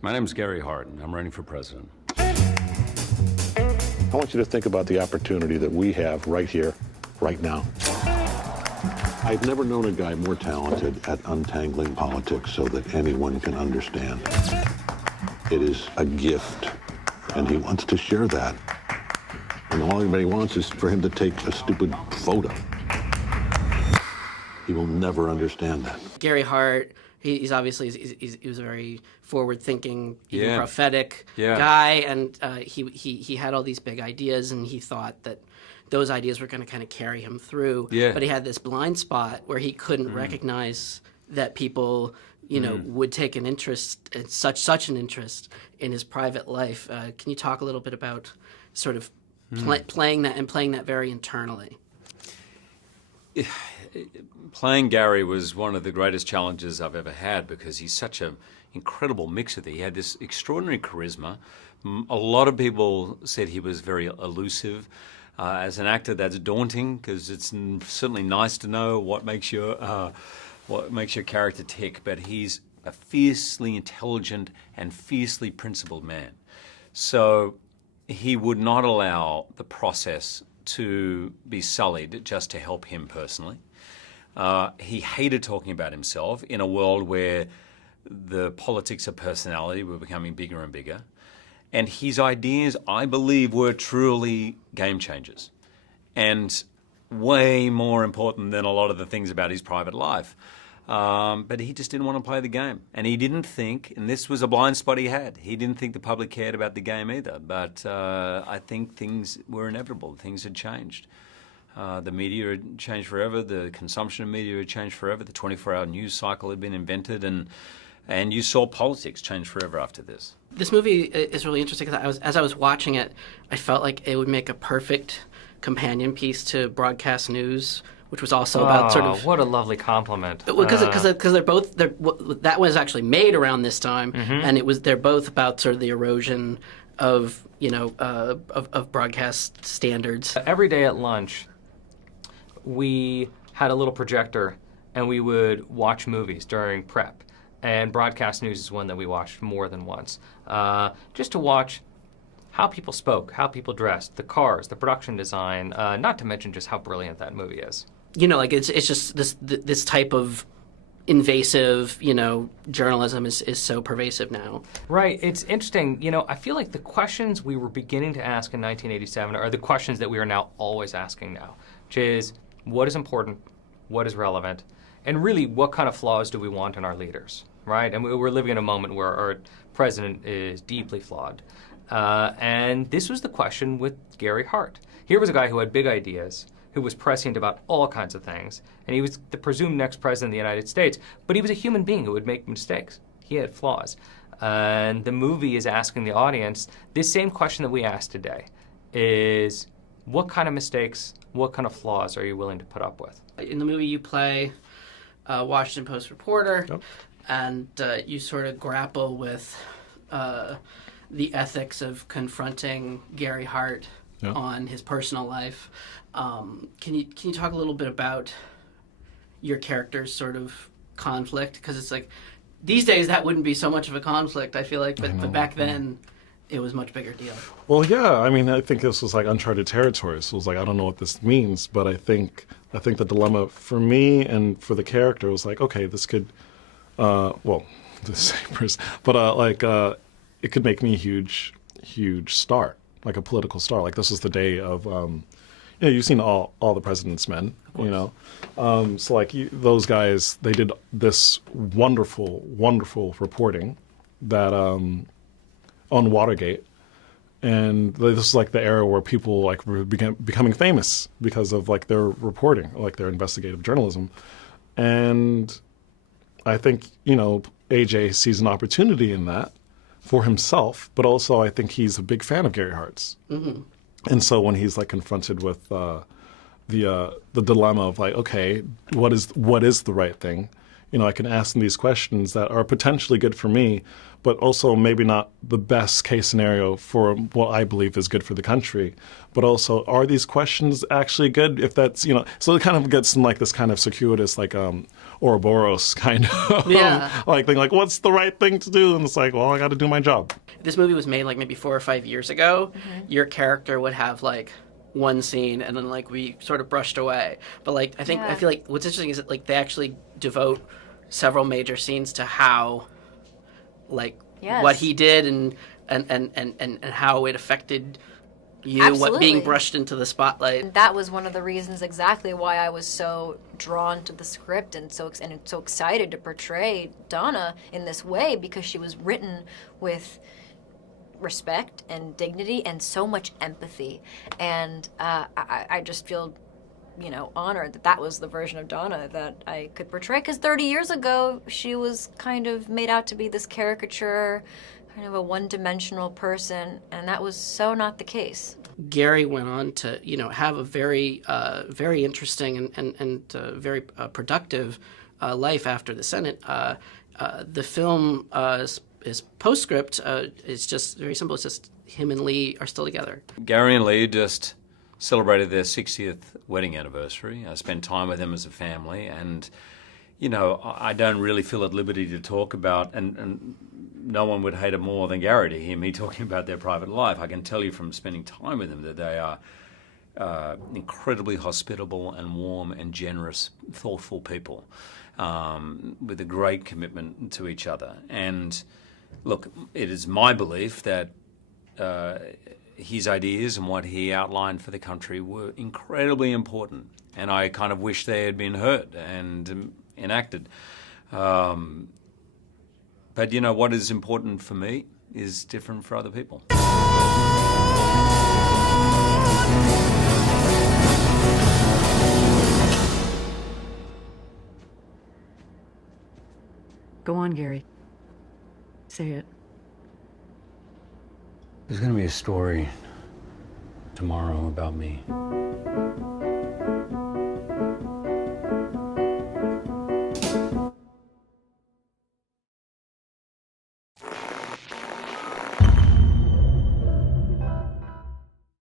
My name's Gary Hart, and I'm running for president. I want you to think about the opportunity that we have right here, right now. I've never known a guy more talented at untangling politics so that anyone can understand. It is a gift, and he wants to share that. And all anybody wants is for him to take a stupid photo. He will never understand that. Gary Hart, he was a very forward-thinking, even prophetic guy, and he had all these big ideas, and he thought that those ideas were going to kind of carry him through. Yeah. But he had this blind spot where he couldn't recognize that people, would take an interest, such an interest in his private life. Can you talk a little bit about sort of playing that very internally? Playing Gary was one of the greatest challenges I've ever had because he's such an incredible mixer. He had this extraordinary charisma. A lot of people said he was very elusive. As an actor, that's daunting because it's certainly nice to know what makes your character tick. But he's a fiercely intelligent and fiercely principled man. So he would not allow the process to be sullied just to help him personally. He hated talking about himself in a world where the politics of personality were becoming bigger and bigger. And his ideas, I believe, were truly game changers and way more important than a lot of the things about his private life. But he just didn't want to play the game. And he didn't think, and this was a blind spot he had, he didn't think the public cared about the game either. But I think things were inevitable. Things had changed. The media had changed forever. The consumption of media had changed forever. The 24-hour news cycle had been invented. And you saw politics change forever after this. This movie is really interesting because as I was watching it, I felt like it would make a perfect companion piece to broadcast news, which was also about sort of... what a lovely compliment. Because they're both... that was actually made around this time, and they're both about sort of the erosion of, of broadcast standards. Every day at lunch, we had a little projector, and we would watch movies during prep. And broadcast news is one that we watched more than once, just to watch how people spoke, how people dressed, the cars, the production design, not to mention just how brilliant that movie is. It's just this type of invasive, journalism is so pervasive now. Right. It's interesting. I feel like the questions we were beginning to ask in 1987 are the questions that we are now always asking now, which is what is important, what is relevant, and really, what kind of flaws do we want in our leaders, right? And we're living in a moment where our president is deeply flawed. And this was the question with Gary Hart. Here was a guy who had big ideas, who was prescient about all kinds of things, and he was the presumed next president of the United States, but he was a human being who would make mistakes. He had flaws. And the movie is asking the audience this same question that we asked today, is what kind of mistakes, what kind of flaws are you willing to put up with? In the movie you play Washington Post reporter, and you sort of grapple with the ethics of confronting Gary Hart on his personal life. Can you talk a little bit about your character's sort of conflict? Because it's like these days that wouldn't be so much of a conflict, I feel like, but back then it was a much bigger deal. Well, yeah, I mean, I think this was like uncharted territory. So it was like, I don't know what this means, but I think the dilemma for me and for the character was like, okay, this could, the same person, but it could make me a huge star, like a political star. Like this was the day of, you've seen all the President's Men, so like those guys, they did this wonderful reporting that on Watergate. And this is like the era where people like were becoming famous because of like their reporting, like their investigative journalism. And I think, AJ sees an opportunity in that for himself, but also I think he's a big fan of Gary Hart's. Mm-hmm. And so when he's like confronted with the dilemma of like, okay, what is the right thing? I can ask them these questions that are potentially good for me, but also maybe not the best case scenario for what I believe is good for the country. But also, are these questions actually good? If that's, so it kind of gets in like this kind of circuitous, like Ouroboros kind of like thing, like what's the right thing to do? And it's like, well, I got to do my job. If this movie was made like maybe 4 or 5 years ago, your character would have like one scene and then like we sort of brushed away. But like I feel like what's interesting is that like they actually devote several major scenes to how like what he did and how it affected you, what being brushed into the spotlight. And that was one of the reasons exactly why I was so drawn to the script and so excited to portray Donna in this way, because she was written with respect and dignity and so much empathy. And I just feel, honored that that was the version of Donna that I could portray. Because 30 years ago, she was kind of made out to be this caricature, kind of a one-dimensional person, and that was so not the case. Gary went on to, have a very, very interesting and very productive life after the Senate. The film is postscript. It's just very simple. It's just him and Lee are still together. Gary and Lee just celebrated their 60th wedding anniversary. I spent time with them as a family, and I don't really feel at liberty to talk about, and no one would hate it more than Gary to hear me talking about their private life. I can tell you from spending time with them that they are incredibly hospitable and warm and generous, thoughtful people with a great commitment to each other. And look, it is my belief that his ideas and what he outlined for the country were incredibly important, and I kind of wish they had been heard and enacted. But what is important for me is different for other people. Go on, Gary. Say it. There's going to be a story tomorrow about me.